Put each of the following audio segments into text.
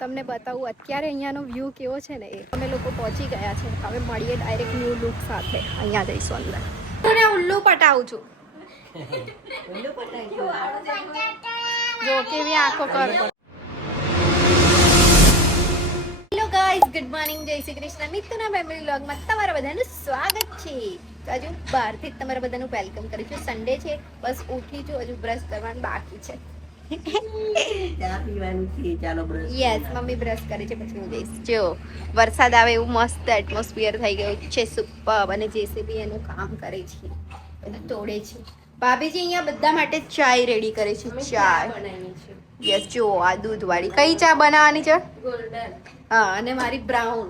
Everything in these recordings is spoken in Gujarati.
તમને બતાવું અત્યારે અહીંયાનો વ્યૂ કેવો છે ને એ અમે લોકો પહોંચી ગયા છે. હવે મળીએ ડાયરેક્ટ ન્યૂ લુક સાથે. અહીંયા જઈશું અંદર. હું ઉલ્લુ પટાવું છું. જો કેવી આંખો કર. હેલો ગાઈઝ, ગુડ મોર્નિંગ, જય શ્રી કૃષ્ણ. મિત્રના ફેમિલી વ્લોગમાં તમારા બધાનું સ્વાગત છે. તો હજુ બહારથી જ તમારા બધાનું વેલકમ કરું છું. સન્ડે છે, બસ ઉઠી છું, હજુ બ્રશ કરવાનું બાકી છે. યસ, મમ્મી બ્રશ કરે છે પછી હું જઈશ. જો વરસાદ આવે એવું મસ્ત એટમોસ્ફિયર થઈ ગયું છે, સુપર. અને જેસીબી એનું કામ કરે છે, બધું તોડે છે. ભાભીજી અહીંયા બધા માટે ચાય રેડી કરે છે. ચાય યસ, જો આ દૂધ વાળી. કઈ ચા બનાવવાની છે? ગોલ્ડન. હા, અને મારી બ્રાઉન.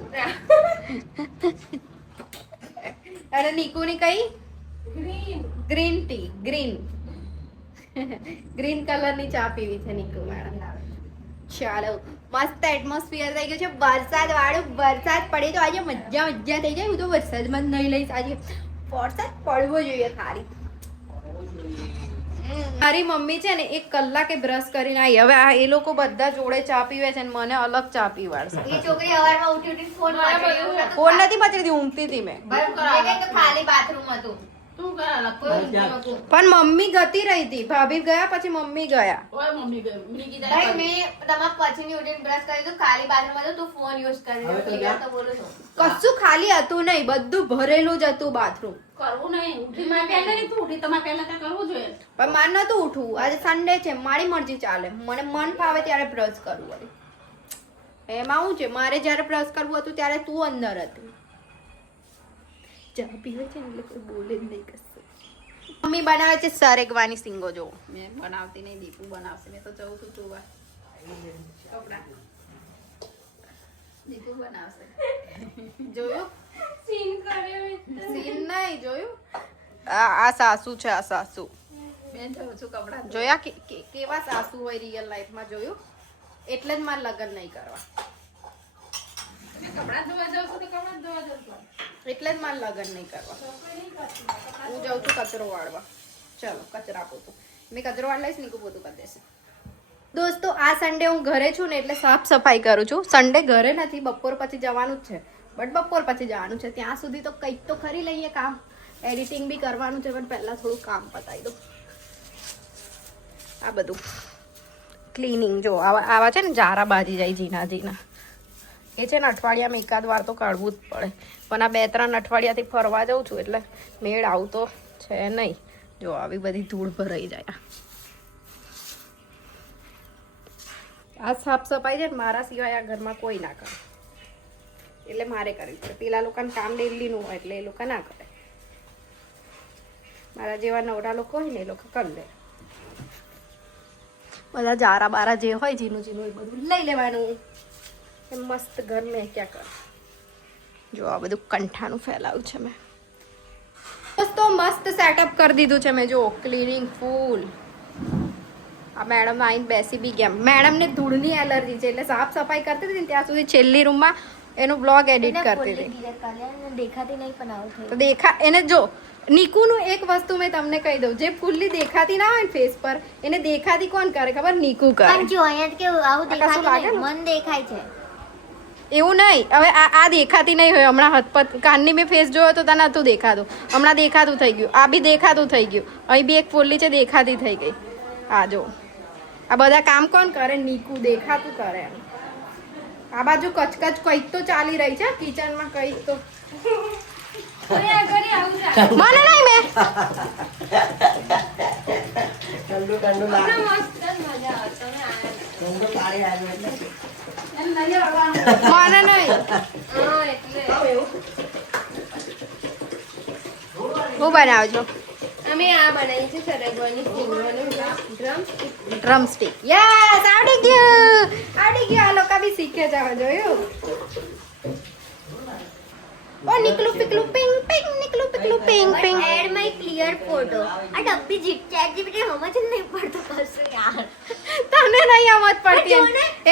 અને નીકુની કઈ? Green. Green tea. Green green કલરની ચા પીવી છે નીકુ મેડમ. ચાલો, મસ્ત એટમોસ્ફિયર થઈ ગયું છે, વરસાદ વાળું. વરસાદ પડે તો આજે મજા મજા થઈ જાય. હું તો વરસાદમાં જ નહીં લઈશ આજે. વરસાદ પડવો જોઈએ ખાલી. મારી મમ્મી છે ને 1 કલાકે બ્રશ કરીને આવી. હવે એ લોકો બધા જોડે ચા પીવે છે ને મને અલગ ચા પીવાડશે. એ છોકરી સવારમાં ઉઠી ઉઠી ફોન નથી મચડી, ઊંઘતી હતી મેં. ખાલી બાથરૂમ હતું. પણ મમ્મી ગતી રહી હતી. ભાભી ગયા પછી મમ્મી ગયા. કશું ખાલી હતું નહીં, બધું ભરેલું જ હતું બાથરૂમ. કરવું નહીં, પણ મારે નતું ઉઠવું. આજે સન્ડે છે, મારી મરજી ચાલે. મને મન ફાવે ત્યારે બ્રશ કરવું. એમાં શું છે, મારે જયારે બ્રશ કરવું હતું ત્યારે તું અંદર હતી. ચા પીવે છે એટલે કોઈ બોલે જ નહીં કશું. મમ્મી બનાવે છે સરેગવાની સિંગો. જો મેં બનાવતી નહીં, દીપુ બનાવશે. મેં તો જવું તું જોવા. કપડા દીપુ બનાવશે. જોયું? સીન કર્યો. સીન નહીં જોયું. આ સાસુ છે, આ સાસુ. મેં જોઉં છું કપડા. જોયા કેવા સાસુ હોય રિયલ લાઈફમાં? જોયું? એટલે જ મારે લગ્ન નહીં કરવા. કપડા ધોવા જાવ છો તો કપડા ધોવા જાવ છો. એટલે જ મારે લગ્ન નહીં કરવા. હું જાઉં છું કચરો વાળવા. ચલો કચરા પોતું. મેં કચરો વાળ લઈશ, નીકુ પોતું કરી દેશે. દોસ્તો, આ સન્ડે હું ઘરે છું ને એટલે સાફ સફાઈ કરું છું. સન્ડે ઘરે નથી, બપોર પછી જવાનું જ છે. બટ બપોર પછી જવાનું છે, ત્યાં સુધી તો કંઈક તો કરી લઈએ કામ. એડિટિંગ બી કરવાનું છે, પણ પહેલાં થોડું કામ પતાવી દઉં. આ બધું ક્લિનિંગ. જો આવા છે ને જારા બાજી જાય ઝીણા ઝીણા. એ છે ને અઠવાડિયામાં એકાદ વાર તો કાઢવું જ પડે. પણ આ 2-3 અઠવાડિયાથી ફરવા જાઉં છું એટલે મેળ આવતો છે નહીં. જો આવી બધી ધૂળ ભરાઈ જાય. આ સાફ સફાઈ છે ને મારા સિવાય આ ઘરમાં કોઈ ના કરે, એટલે મારે કરવી પડે. પેલા લોકોને કામ ડેલીનું હોય એટલે એ લોકો ના કરે. મારા જેવા નવરા લોકો હોય ને એ લોકો કરી લે. બધા જારા બારા જે હોય ઝીનું ઝીનું એ બધું લઈ લેવાનું. મસ્ત ઘર મેં ક્યાં કર. જો આ બધું કંઠાનું ફેલાવું છે મેં. તો મસ્ત સેટઅપ કરી દીધું છે મેં. જો ક્લીનિંગ ફૂલ. આ મેડમ આવીને બેસી બી ગયા. મેડમને ધૂળની એલર્જી છે એટલે સાફ સફાઈ કરતી હતી ત્યાં સુધી છેલ્લી રૂમમાં એનું બ્લોગ એડિટ કરતી હતી. દેખાતી નહીં પણ આવું તો એને જો નીકુનું એક વસ્તુ મેં તમને કહી દઉં, જે ફૂલ્લી દેખાતી ના હોય ને ફેસ પર, એને દેખાતી કોણ કરે ખબર? નીકુ કરે. મન દેખાય છે એવું નહીં. હવે આ દેખાતી નહીં હોય. હમણાં હથપત કાનની મેં ફેસ જોયો તો તને નતું દેખાતું, હમણાં દેખાતું થઈ ગયું. આ બી દેખાતું થઈ ગયું. અહીં બી એક ફૂલ્લી છે, દેખાતી થઈ ગઈ. આ જો આ બધા કામ કોણ કરે? નીકુ. દેખાતું કરે. આ બાજુ કચકચ કંઈક તો ચાલી રહી છે કિચનમાં, કંઈક તો. મને નહીં મેં મને નહીં. હું બનાવું છું. અમે આ બનાવી છે સરગવાની ડ્રમ સ્ટિક. યસ, આવડી ગયું. આ લોકો બી શીખે છે. જોયું? ઓ નીકલું પીકલું પિંગ પિંગ નીકલું પેલું pink pink add my clear photo આ ડબ્બી ચેટ જીપીટી સમજ જ નહીં પડતું કશું યાર તને નહીં સમજ પડતી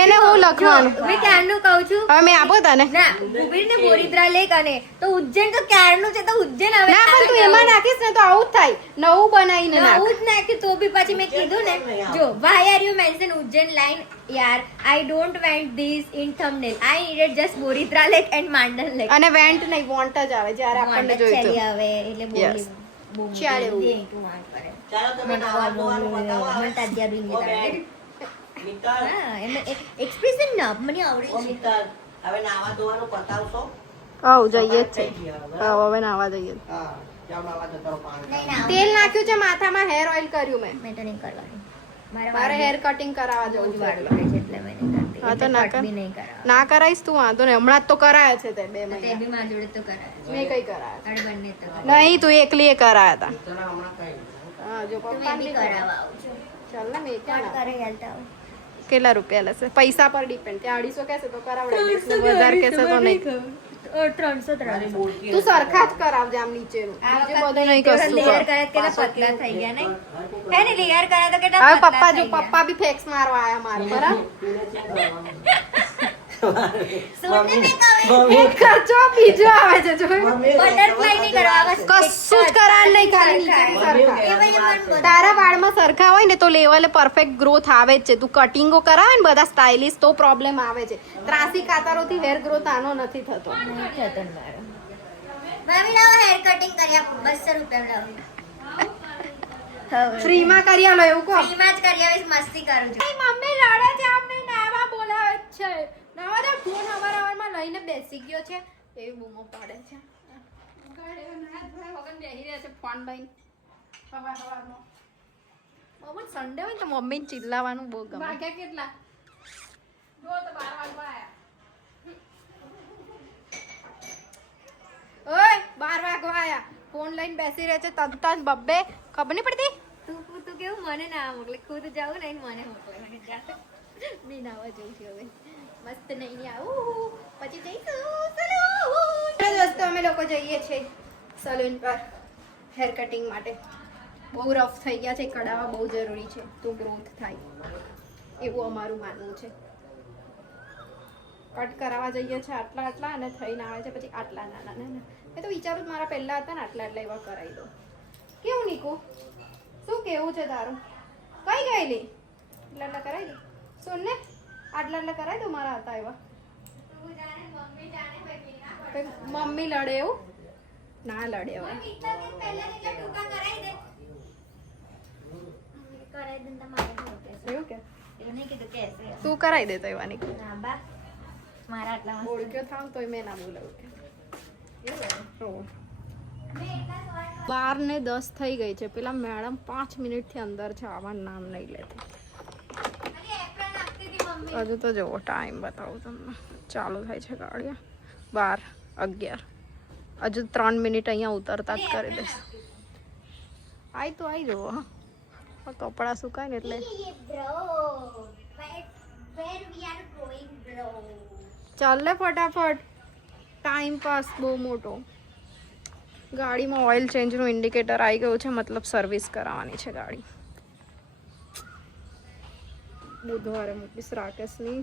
એને હું લખવાનું મેં ક્યારનું કહું છું હવે મેં આપો તને ના કુબીરને બોરિદ્રા લેક અને તો ઉજ્જૈન તો ક્યારનું છે તો ઉજ્જૈન હવે ના પણ તું એમાં નાખીશ ને તો આવું જ થાય નવું બનાવીને નાખ આવું જ નાખ્યું તો બી પછી મેં કીધું ને જો why are you mention Ujjain line યાર I don't want this in thumbnail I needed just Boridra lake and Mandal lake અને વેન્ટ નહીં વોન્ટ જ આવે જ્યારે આપણને જોઈતું ચાલી આવે એટલે બોલી ચાલે એવું. ચાલો તમે નાવા ધોવાનું બતાવો હવે. મિત્તલ, એક્સપ્રેશન ના મને આવડે ઓ મિત્તલ, હવે નાવા ધોવાનું પતાવશો? હવ જઈએ જ છે થઈ ગયા હવે. હવે નાવા જઈએ હા, જાઓ નાવા જતા રહો પાણી. નહીં ના તેલ નાખ્યું છે માથામાં હેર ઓઇલ કર્યું મેં તો નહીં કરવાની મારે હેર કટિંગ કરાવવા જવું છે વાળ પડે છે એટલે મેં નહીં કરતી હા તો ના કર બી નહીં કરાવવા ના કરાઈશ તું વાંધો ને હમણાં જ તો કરાયા છે તે 2 તે મહિના બી મારા જોડે તો કરાવે મેં કઈ કરાયા અડ બંને તો કરાવે. નહીં તું એકલી એ કરાયા હતા મિત્તલ, હમણાં કઈ નહીં. હા જો તો પપ્પા મેં બી કરાવવા આવું છું ચાલ ને મેં ક્યાં કોણ કરે યાલતા હોય કેટલા રૂપિયા લેશે પૈસા પર ડિપેન્ડ ત્યાં 250 કહેશે તો કરાવડાવી દઈશ ને વધારે કહેશે તો નહીં 300 બોલતી તું સરખા જ કરાવજે આમ નીચેનું બીજું બધું નહીં કશું લેયર કર. કર્યા કેટલા પતલા થઈ ગયા નહીં હે ને લેયર કર્યા તો કેટલા હવે પતલા પપ્પા જો થઈ ગયા. પપ્પા બી ફેક્સ મારવા આયા મારું બરાબર સુનને મેં કહે એક ખર્ચો બીજો આવે છે જો બટરફ્લાય નહીં કરવા બસ કશું જ કરાય નહીં ખાલી નીચેથી સરખા એ ભાઈ મન બોલ તારા વાળમાં સરખા હોય ને તો લેવલે પરફેક્ટ ગ્રોથ આવે જ છે તું કટિંગો કરાવે ને બધા સ્ટાઇલિશ તો પ્રોબ્લેમ આવે છે ત્રાસી કાતરોથી હેર ગ્રોથ આનો નથી થતો ભાભી લાવો હેર કટિંગ કરી આપો 200 રૂપિયા લાવો ફ્રીમાં કરી આલો એવું કહો ફ્રીમાં જ કરી આવીશ મસ્તી કરું છું મમ્મી લડે છે અમને નાવા બોલાવે છે નાવા દે ફોન હવારમાં લઈને બેસી ગયો છે એવી બૂમો પાડે છે બેસી રહ્યા છે ફોન લઈને હવારમાં મમ્મી સન્ડે હોય તો મમ્મીને ચિલ્લાવાનું બહુ ગમે વાગ્યા કેટલા જો તો 12 વાગવા આયા ઓય 12 વાગવા આયા ફોન લઈને બેસી રહે છે તંતન બબ્બે ખબર નહીં પડતી તું કેવું મને ના મોકલે ખુદ જાઉં ને મને મોકલે મને જા બી નાવા જવું છે હવે મસ્ત નહીં આવું પછી જઈશું સલૂન દોસ્તો અમે લોકો જઈએ છીએ સલૂન પર હેર કટિંગ માટે બહુ રફ થઈ ગયા છે કઢાવવા બહુ જરૂરી છે તો ગ્રોથ થાય એવું અમારું માનવું છે કટ કરાવવા જઈએ છીએ આટલા આટલા અને થઈને આવે છે પછી આટલા નાના નાના મેં તો વિચારું જ મારા પહેલાં હતા ને આટલા આટલા એવા કરાવી દો કેવું નીકુ શું કેવું છે તારું કઈ ગયેલી એટલા આટલા કરાવી દે સુન ને આટલા આટલા કરાવી દો મારા હતા એવા મમ્મી લડે એવું ના લડે હવે એવું કે તું કરાવી દે તો એવા નીકુ મારા આટલા ઓળખ્યો થાવ તોય મેં ના બોલાવું કે 12:10 થઈ ગઈ છે પેલા મેડમ 5 મિનિટથી અંદર છે આવવાનું નામ નહીં લેતી હજુ તો જુઓ ટાઈમ બતાવું તમને ચાલુ થાય છે ગાડીઓ 12:11 હજુ 3 મિનિટ અહીંયા ઉતરતા જ કરી દઈશ આવી જુઓ હા કપડાં સુકાય ને એટલે ચાલ લે ફટાફટ ટાઈમ પાસ બહુ મોટો ગાડીમાં ઓઇલ ચેન્જનું ઇન્ડિકેટર આવી ગયું છે મતલબ સર્વિસ કરાવવાની છે ગાડી બુધવારે મૂકીશ રાકેશની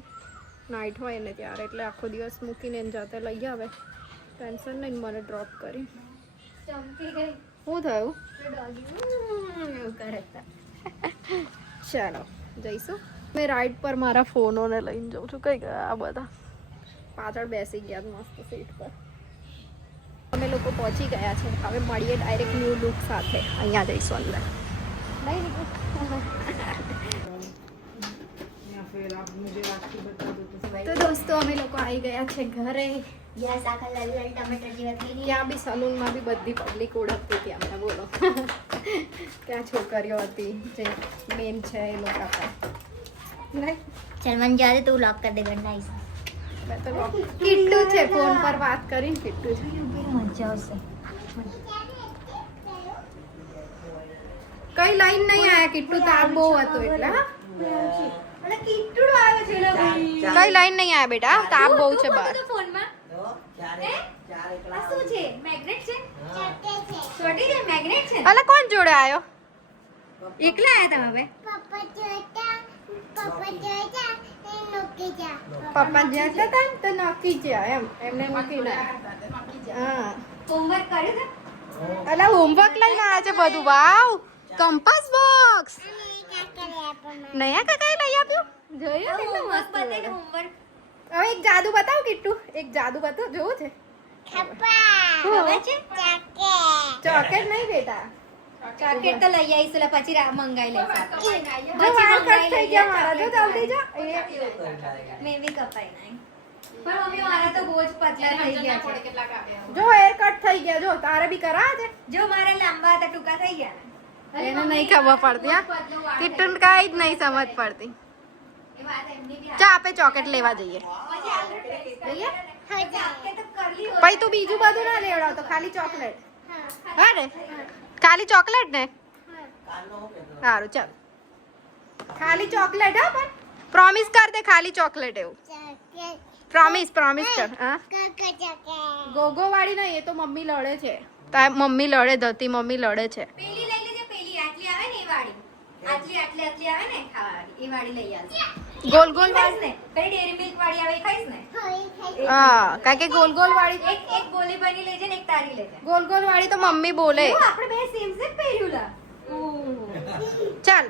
નાઇટ હોય ને ત્યારે એટલે આખો દિવસ મૂકીને એને જાતે લઈ આવે ટેન્શન નહીં મને ડ્રોપ કરી ચમકી ગઈ શું થયું એવું કરે ચાલો જઈશું મેં રાઈડ પર મારા ફોનોને લઈને જાઉં છું કઈ ગયા આ બધા પાછળ બેસી ગયા મસ્ત સીટ પર અમે લોકો પહોંચી ગયા છે હવે મળીએ ડાયરેક્ટ ન્યૂ લુક સાથે અહીંયા જઈશું અંદર નહીં તો દોસ્તો અમે લોકો આવી ગયા છે ઘરે યસ આખા લાલ લાલ ટમેટર જેવા થઈ ગયા ત્યાં બી સલૂનમાં બી બધી પબ્લિક ઓળખતી હતી અમને બોલો ત્યાં છોકરીઓ હતી જે મેન છે એ લોકો હતા નહીં ચલ મને જાદે તું લોક કરી દે ગંડા આઈસ મેં તો કિટ્ટુ છે ફોન પર વાત કરીને કિટ્ટુ છે મજા આવશે કઈ લાઈન નહીં આયા કિટ્ટુ તાપ બહુ હતો એટલે હા અરે કિટ્ટુ આવ્યો છે લે ભાઈ કઈ લાઈન નહીં આયા બેટા તાપ બહુ છે બહાર ફોનમાં ચાર એકલા આ શું છે મેગ્નેટ છે ચોટી જાય મેગ્નેટ છે. અલા કોણ જોડે આવ્યો? એકલા આયા તમે હવે? પપ્પા જ્યાં હતા ને તો નક્કી ગયા એમ એમને મૂકીને હા હોમવર્ક કર્યું છે? અલા હોમવર્ક લઈને આવ્યા છે બધું. વાવ કંપાસ બોક્સ નયા કાકાએ લઈ આપ્યું. જોયું કેટલું મસ્ત બતાવીને હોમવર્ક. હવે એક જાદુ બતાવ કિટ્ટુ. એક જાદુ બતાવ. જોવું છે? ખબર છે? ચોકેટ નહીં બેટા. ચોકલેટ તો લઈ આવીશ એટલે પછી મંગાઈ લઈશ. જો વાળ કટ થઈ ગયા મારા. જો જલ્દી જો. મેં બી કપાઈ નાઈ. પણ મમ્મી મારા તો બહુ જ પતલા થઈ ગયા છે. જો હેર કટ થઈ ગયા. જો તારે બી કરા છે. જો મારા લાંબા હતા ટૂંકા થઈ ગયા ને. એને નહીં ખબર પડતી હા. કિટ્ટુને કાંઈ જ નહીં સમજ પડતી. એ વાત એમની બી ચા આપણે ચોકેટ લેવા જઈએ. જઈએ? ચોકલેટ તો કરલી હોય. પછી તું બીજું બધું ના લેવડાવતો. ખાલી ચોકલેટ. હા ને ખાલી ચોકલેટ ને. સારું ચાલ. ખાલી ચોકલેટ હા પણ પ્રોમિસ કર દે ખાલી ચોકલેટ એવું. પ્રોમિસ કર હા. ગોગો વાળી નહીં એ તો મમ્મી લડે છે. તાર મમ્મી લડે ધતી મમ્મી લડે છે. પેલી લઈ લેજે પેલી આટલી આવે ને એ વાળી. આટલી આવે ને ખાવાની એ વાળી લઈ આવજે. ગોલ ગોલ ખાઈશ ને પેલી ડેરી મિલ્ક વાળી આવે એ ખાઈશ ને. હા કારણ કે ગોલ ગોલ વાળી એક ગોલી બની લેજે ને એક તારી લેજે. ગોલ ગોલ વાળી તો મમ્મી બોલે. જો આપણે બે સેમ સેમ પહેર્યું લા. ચાલ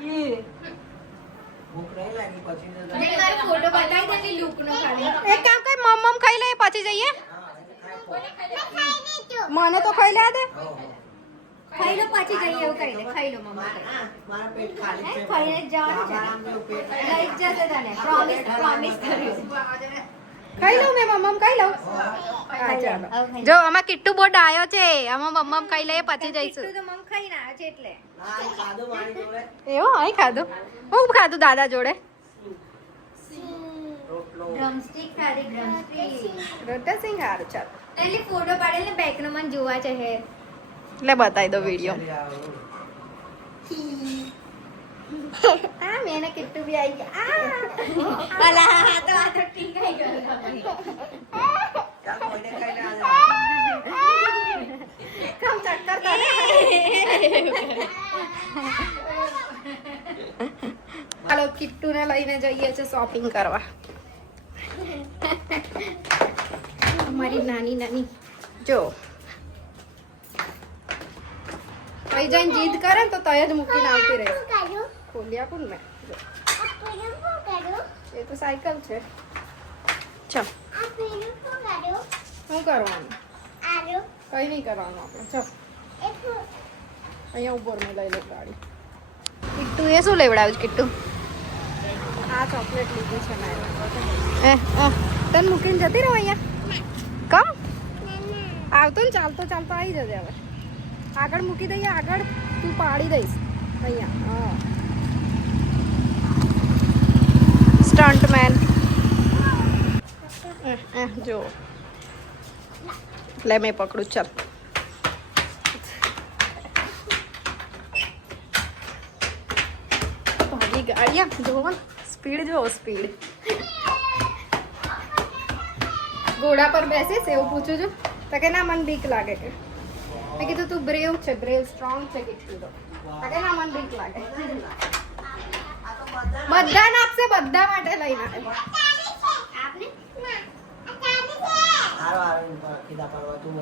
ભૂખ નહીં લાગી પછી તો મને મારો ફોટો બતાવી દે ની લુક નો ખાલી. એક કામ કર મમ્મ ખાઈ લે પછી જઈએ. મને તો ખાઈ લે દે. ખાઈ લો પછી જઈએ એવું કહી દે. ખાઈ લો મમ્મા. મારા પેટ ખાલી છે ખાઈને જ જવાનું છે. આરામનું પેટ લઈ જ જશે તને. પ્રોમિસ કર્યું. ખાઈ લઉં મેં મમ્મ ખાઈ લઉં. હા ચાલો. જો આમાં કિટ્ટુ બહુ ડાયો છે. આમાં મમ્મ ખાઈ લે પછી જઈશું. તું તો મમ ખાઈને આવ્યો છે એટલે. હા એ ખાધું મારી જોડે એવું અહીં ખાધું. હું ખાધું દાદા જોડે. રોટલો ડ્રમસ્ટિક ખાધી ડ્રમસ્ટિક. રોટા સિંગ હારું ચાલ. એટલે ફોટો પાડેલ ને બેક નો મને જોવા છે હે. એટલે બતાવી દો વિડીયો. આ મેને કિટ્ટુ બી આવી ગયા. અલા આ તો ઠીક થઈ ગયો. ચાલ કોઈને ખાઈને આજે કમ ચક્કર તારે. ચાલો કિટ્ટુને લઈને જઈએ છે શોપિંગ કરવા. અમારી નાની નાની જો કઈ જઈને જીદ કરે ને તો તય જ મૂકીને આવતી રહે. ખોલી આપું ને મેં. જો. એ તો સાયકલ છે. ચાલ શું કરવાનું? કઈ નહીં કરવાનું આપણે. ચાલ અહીંયા ઉપર મેં લઈ લો ગાડી. કિટ્ટુ એ શું લેવડાવ્યું છે કિટ્ટુ? આ ચોકલેટ લીધી છે મેં. તને મૂકીને જતી રહો અહીંયા. કમ આવતો ને ચાલતો ચાલતો આવી જજે હવે. આગળ મૂકી દઈએ. આગળ તું પાડી દઈશ અહીંયા. હા સ્ટન્ટમેન જો લે મેં પકડું. ચાલ ભાગી ગાડી. જોવો ને સ્પીડ જોવો સ્પીડ. ઘોડા પર બેસીશ એવું પૂછું છું તો કે ના મને બીક લાગે કે. મેં કીધું તું બ્રેવ છે બ્રેવ સ્ટ્રોંગ છે કીધું તો કે ના મને બીક લાગે. બધાને આપશે બધા માટે લઈને આવે. હારું કીધા પરવા તું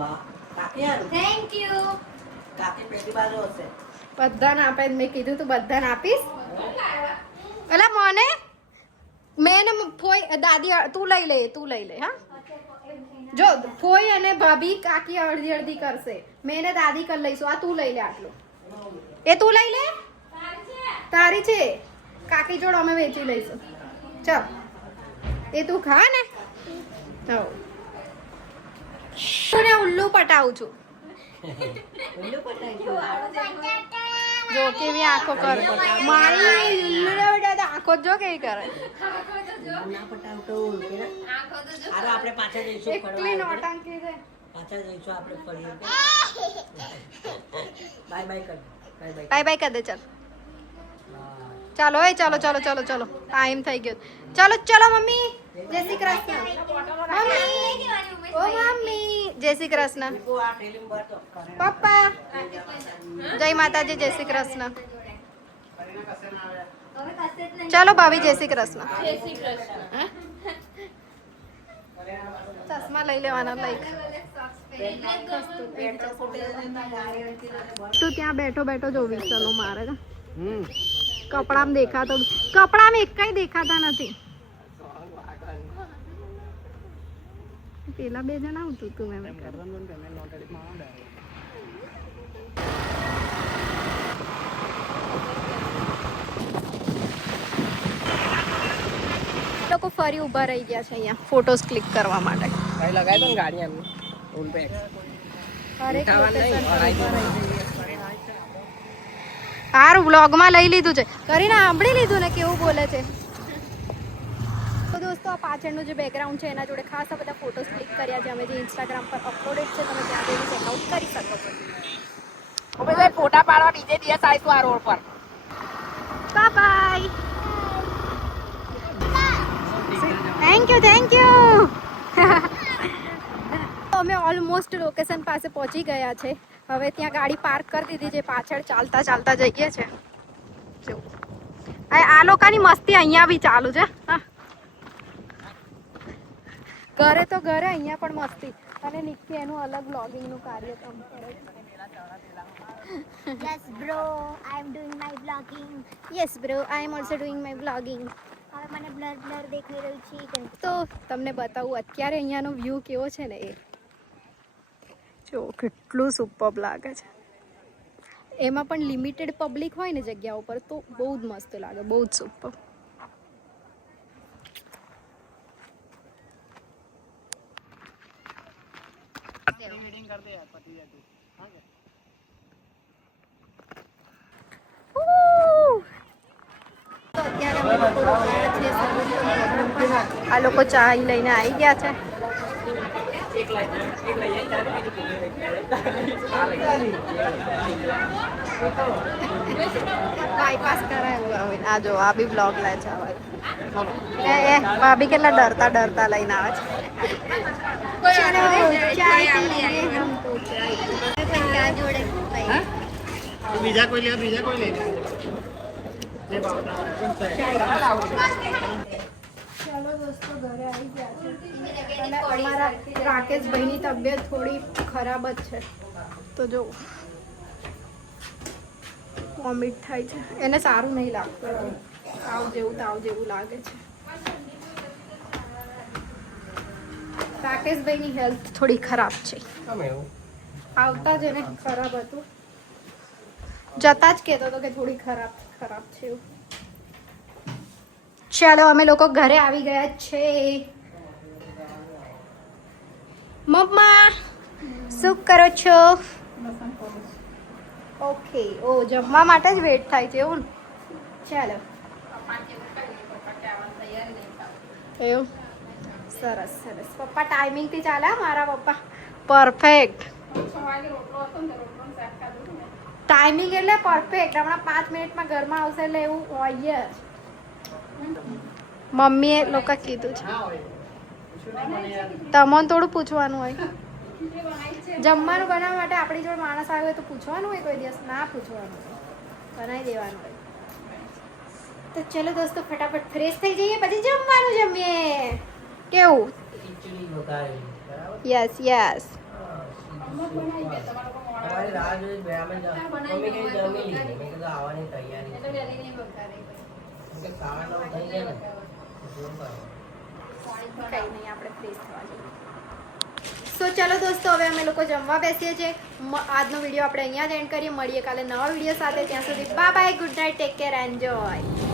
બા કાકી હારું થેન્ક યુ. કાકી પેટી બાજુ હશે બધાને આપે. મેં કીધું તું બધાને આપીશ. અલા મને મેં ને ફોઈ દાદી તું લઈ લે હા. જો ફોઈ અને ભાભી કાકી અડધી અડધી કરશે. મેં ને દાદી કરી લઈશું. આ તું લઈ લે આટલું. એ તું લઈ લે. તારી છે. કાકી જોડ અમે વેચી લઈશું. ચાલ એ તું ખા ને. હું ઉલ્લુ પટાવું છું. જો કેવી આંખો કરે મારી આંખો જો કેવી કરે. ના પટાવતો કે હારું આપણે પાછા જઈશું એકલી નોટાંકી છે. પાછા જઈશું આપણે ફરીએ બાય બાય કર બાય બાય કર દે. ચાલ ચાલો એ ચાલો ટાઈમ થઈ ગયો. ચાલો મમ્મી જય શ્રી કૃષ્ણ. મમ્મી ઓ મમ્મી જય શ્રી કૃષ્ણ તું આ ટેલિંગ બતો કરે. પપ્પા જય માતાજી જય શ્રી કૃષ્ણ ચાલો ભાભી જય શ્રી કૃષ્ણ ચશ્મા લઈ લેવાના લાઈક તું ત્યાં બેઠો બેઠો જો વિસલો મારે છે. કપડામાં દેખાતો કપડામાં એક કઈ દેખાતા નથી. પેલા બે જણા આવતું તું મેં લોકો ફરી ઊભા રહી ગયા છે અહીંયા ફોટોસ ક્લિક કરવા માટે. કઈ લગાવી દો ને ગાડી એમની ઓલ પેક હરેક લોકેશન પર ઊભા રહી જઈએ. સારું વ્લોગમાં લઈ લીધું છે. કરીને સાંભળી લીધું ને કેવું બોલે છે. તો દોસ્તો આ પાછળનું જે બેકગ્રાઉન્ડ છે એના જોડે ખાસ બધા ફોટોસ ક્લિક કર્યા છે અમે જે ઇન્સ્ટાગ્રામ પર અપલોડેડ છે. તમે ત્યાં જઈને ચેકઆઉટ કરી શકો છો. અમે તો ફોટા પાડવા બીજે દિવસ આવીશું આ રોડ પર. બાય થેન્ક યુ અમે ઓલમોસ્ટ લોકેશન પાસે પહોંચી ગયા છે. હવે ત્યાં ગાડી પાર્ક કરી દીધી છે. પાછળ ચાલતા ચાલતા જઈએ છે. જો આ લોકોની મસ્તી અહીંયા બી ચાલુ છે. હા ઘરે તો ઘરે અહીંયા પણ મસ્તી. અને નિક્કી એનું અલગ બ્લોગિંગનું કાર્યક્રમ કરે છે. Yes, bro. I am doing my vlogging. Yes bro I am also doing my blogging. હવે મને બ્લર બ્લર દેખાઈ રહ્યું છે કેમ કે તો તમને બતાવું અત્યારે અહીંયાનો વ્યૂ કેવો છે ને એ જો કેટલું સુપર્બ લાગે છે. એમાં પણ લિમિટેડ પબ્લિક હોય ને જગ્યા ઉપર તો બહુ જ મસ્ત લાગે. બહુ જ સુપર્બ. તો અત્યારે અમે લોકો રોકાયા છીએ સરોજમ હોટલ પર. આ લોકો ચા લઈને આવી ગયા છે. બાયપાસ કરાયું હવે. આ જો આ બી બ્લોગ લે છે હવે. એ ભાભી કેટલા ડરતા ડરતા લઈને આવે છે. ચલો ચાય પી લીએ હમ તો આ જોડે બીજા કોઈ લે બીજા કોઈ લે ચાલો દોસ્તો ઘરે આવી ગયા છે. અને અમારા રાકેશભાઈની તબિયત થોડી ખરાબ જ છે. તો જો વોમિટ થાય છે. એને સારું નહીં લાગતું. તાવ જેવું લાગે છે. રાકેશભાઈની હેલ્થ થોડી ખરાબ છે. આવતા જ એને ખરાબ હતું. જતા જ કહેતો હતો કે થોડી ખરાબ છે એવું. ચાલો અમે લોકો ઘરે આવી ગયા છે. મમ્મા શું કરો છો? ઓકે ઓ જમવા માટે જ વેટ થાય છે એવું ને. ચાલો એવું સરસ સરસ. પપ્પા ટાઈમિંગથી ચાલે હા મારા પપ્પા પરફેક્ટ. ટાઈમિંગ એટલે પરફેક્ટ. હમણાં 5 મિનિટમાં ઘરમાં આવશે એટલે એવું હોય જ. મમ્મીએ લોકો કીધું છે. તમને થોડું પૂછવાનું હોય. જમવાનું બનાવવા માટે આપણી જોડે માણસ આવ્યો હોય તો પૂછવાનું હોય કોઈ દિવસ? ના પૂછવાનું હોય, બનાવી દેવાનું હોય. તો ચલો દોસ્તો ફટાફટ ફ્રેશ થઈ જઈએ પછી જમવાનું જમીએ. કેવું? Yes yes. તમારી રાહ જોઈ બેરામે જા. મમ્મી કે જમી લીધી. મેં કીધું આવવાની તૈયારી છે. કે ખાવાનો થઈ ગયા ને જોર કરો. કઈ નહીં આપણે ફ્રેશ થવા જઈએ. સો ચલો દોસ્તો હવે અમે લોકો જમવા બેસીએ છીએ. આજનો વિડીયો આપણે અહીંયા જ એન્ડ કરીએ. મળીએ કાલે નવા વિડીયો સાથે. ત્યાં સુધી bye bye, good night, take care, enjoy.